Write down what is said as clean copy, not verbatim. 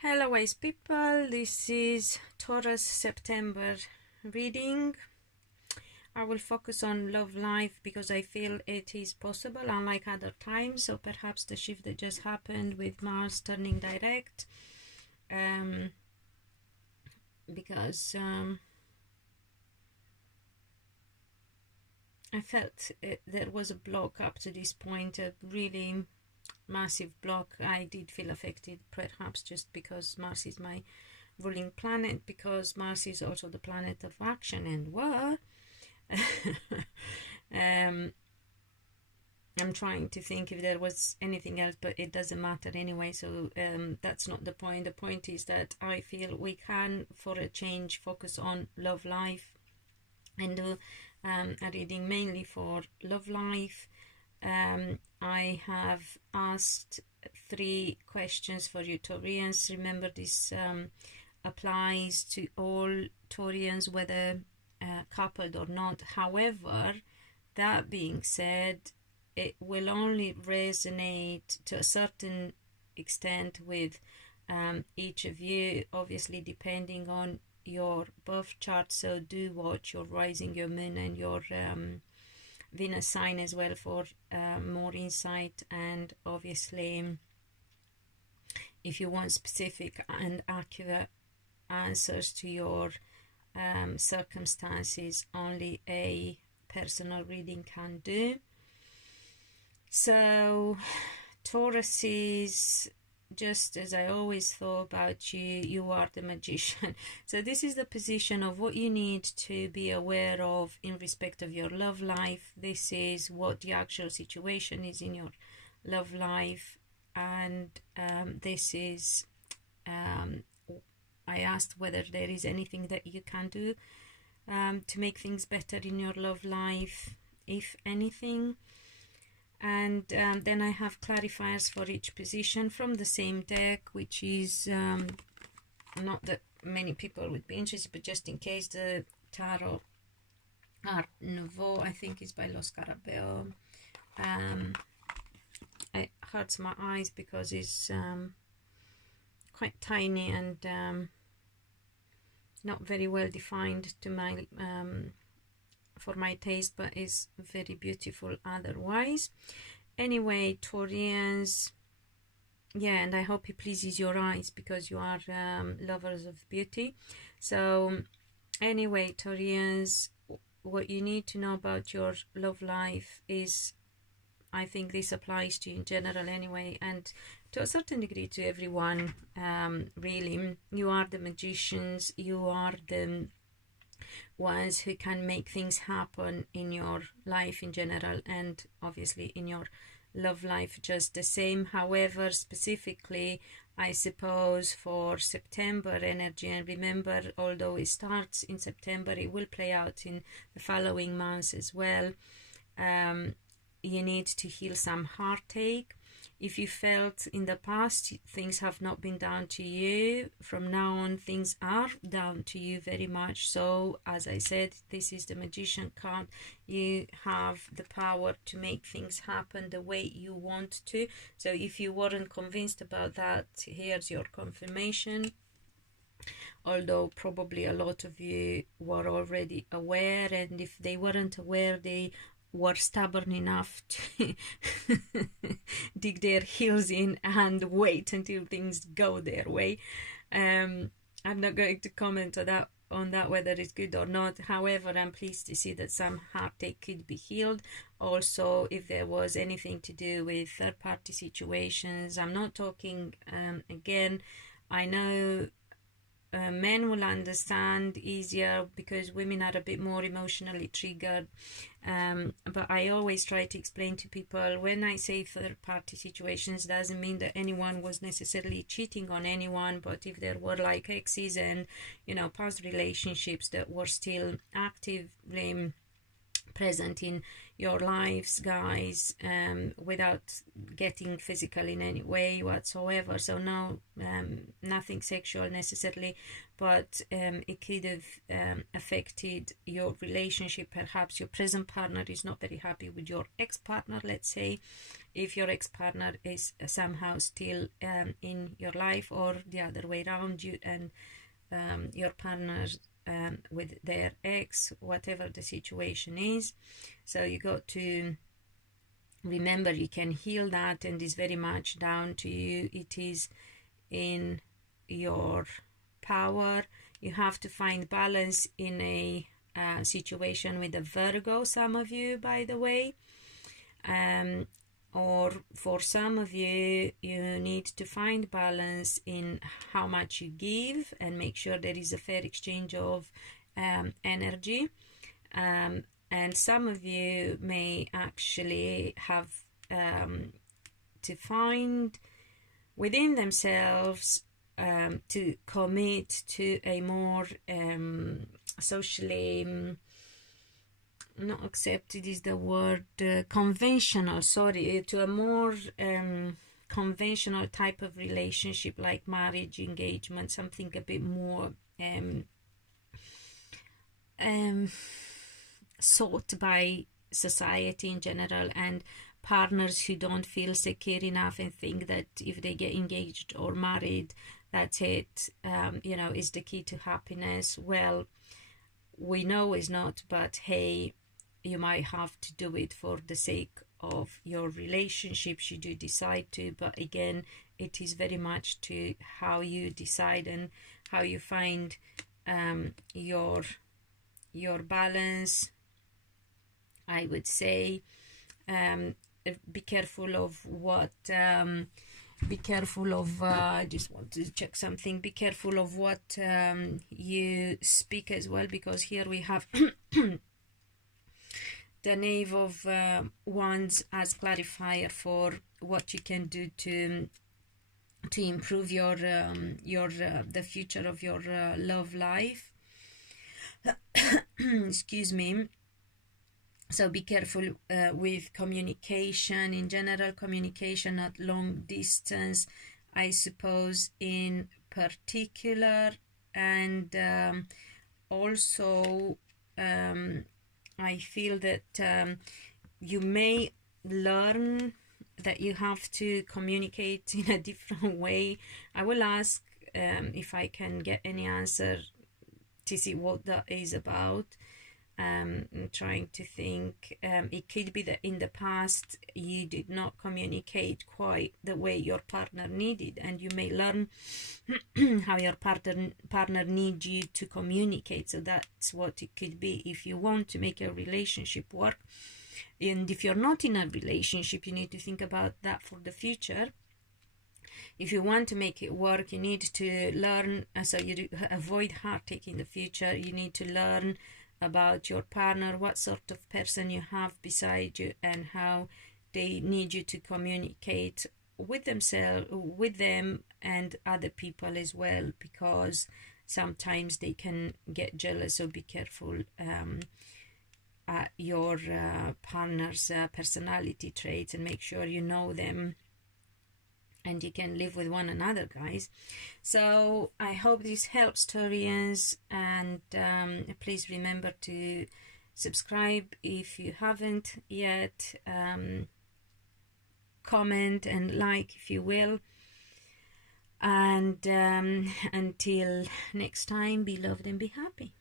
Hello wise people, this is Taurus September reading. I will focus on love life because I feel it is possible unlike other times. So perhaps the shift that just happened with Mars turning direct, because I felt there was a block up to this point, a really massive block. I did feel affected, perhaps just because Mars is my ruling planet, because Mars is also the planet of action and war. I'm trying to think if there was anything else, but it doesn't matter anyway, so that's not the point. The point is that I feel we can, for a change, focus on love life and do a reading mainly for love life. I have asked 3 questions for you Taurians. Remember, this applies to all Taurians, whether coupled or not. However, that being said, it will only resonate to a certain extent with each of you, obviously depending on your birth chart. So do watch your rising, your moon, and your Venus sign as well for more insight. And obviously, if you want specific and accurate answers to your circumstances, only a personal reading can do. So Taurus is, just as I always thought about you, you are the magician. So this is the position of what you need to be aware of in respect of your love life. This is what the actual situation is in your love life, and this is I asked whether there is anything that you can do to make things better in your love life, if anything. And then I have clarifiers for each position from the same deck, which is not that many people would be interested, but just in case, the Tarot Art Nouveau, I think is by Los Carabeo. It hurts my eyes because it's quite tiny and not very well defined to my for my taste, but is very beautiful otherwise. Anyway, Taurians, yeah, and I hope it pleases your eyes because you are lovers of beauty. So anyway, Taurians, what you need to know about your love life is, I think this applies to you in general anyway, and to a certain degree to everyone, really. You are the magicians, you are the ones who can make things happen in your life in general, and obviously in your love life just the same. However, specifically, I suppose for September energy, and remember, although it starts in September, it will play out in the following months as well. You need to heal some heartache. If you felt in the past things have not been down to you, from now on things are down to you very much so. As I said, this is the Magician card. You have the power to make things happen the way you want to. So if you weren't convinced about that, here's your confirmation. Although probably a lot of you were already aware, and if they weren't aware, they were stubborn enough to dig their heels in and wait until things go their way. I'm not going to comment on that whether it's good or not. However, I'm pleased to see that some heartache could be healed. Also, if there was anything to do with third-party situations, I'm not talking again, I know men will understand easier because women are a bit more emotionally triggered, but I always try to explain to people, when I say third-party situations, doesn't mean that anyone was necessarily cheating on anyone, but if there were like exes and, you know, past relationships that were still actively present in your lives, guys, without getting physical in any way whatsoever. So no, nothing sexual necessarily, but it could have affected your relationship. Perhaps your present partner is not very happy with your ex-partner, let's say, if your ex-partner is somehow still in your life, or the other way around, you and your partner's with their ex, whatever the situation is. So you got to remember you can heal that, and it's very much down to you. It is in your power. You have to find balance in a situation with a Virgo, some of you, by the way, or for some of you, you need to find balance in how much you give and make sure there is a fair exchange of energy. And some of you may actually have to find within themselves to commit to a more socially not accepted is the word, conventional, sorry, to a more conventional type of relationship, like marriage, engagement, something a bit more sought by society in general, and partners who don't feel secure enough and think that if they get engaged or married, that's it, you know, is the key to happiness. Well, we know it's not, but hey, you might have to do it for the sake of your relationships. You do decide to, but again, it is very much to how you decide and how you find your balance. I would say be careful of what I just want to check something. Be careful of what you speak as well, because here we have the Knave of Wands as clarifier for what you can do to improve your the future of your love life. Excuse me. So be careful with communication in general, communication at long distance, I suppose, in particular, and also I feel that you may learn that you have to communicate in a different way. I will ask if I can get any answer to see what that is about. I'm trying to think. It could be that in the past you did not communicate quite the way your partner needed, and you may learn how your partner needs you to communicate. So that's what it could be if you want to make a relationship work. And if you're not in a relationship, you need to think about that for the future. If you want to make it work, you need to learn, so you avoid heartache in the future. You need to learn about your partner, what sort of person you have beside you, and how they need you to communicate with themselves, with them and other people as well, because sometimes they can get jealous. So be careful at your partner's personality traits, and make sure you know them and you can live with one another, guys. So I hope this helps, Taurians, and please remember to subscribe if you haven't yet, comment and like if you will, and until next time, be loved and be happy.